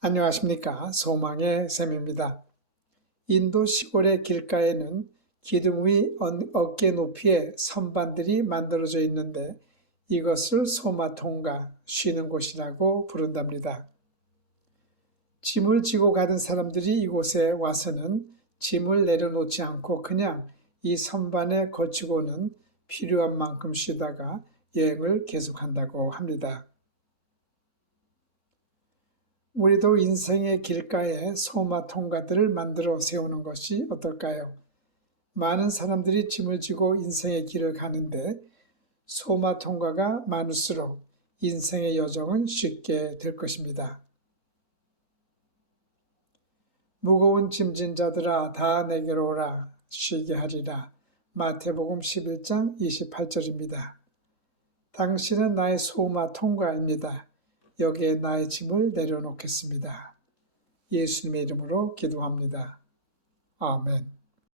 안녕하십니까. 소망의 샘입니다. 인도 시골의 길가에는 기둥 위 어깨 높이의 선반들이 만들어져 있는데 이것을 소마통가 쉬는 곳이라고 부른답니다. 짐을 지고 가던 사람들이 이곳에 와서는 짐을 내려놓지 않고 그냥 이 선반에 거치고는 필요한 만큼 쉬다가 여행을 계속한다고 합니다. 우리도 인생의 길가에 소마 통가들을 만들어 세우는 것이 어떨까요? 많은 사람들이 짐을 지고 인생의 길을 가는데 소마 통가가 많을수록 인생의 여정은 쉽게 될 것입니다. 무거운 짐진 자들아 다 내게로 오라 쉬게 하리라. 마태복음 11장 28절입니다. 당신은 나의 소마 통과입니다. 여기에 나의 짐을 내려놓겠습니다. 예수님의 이름으로 기도합니다. 아멘.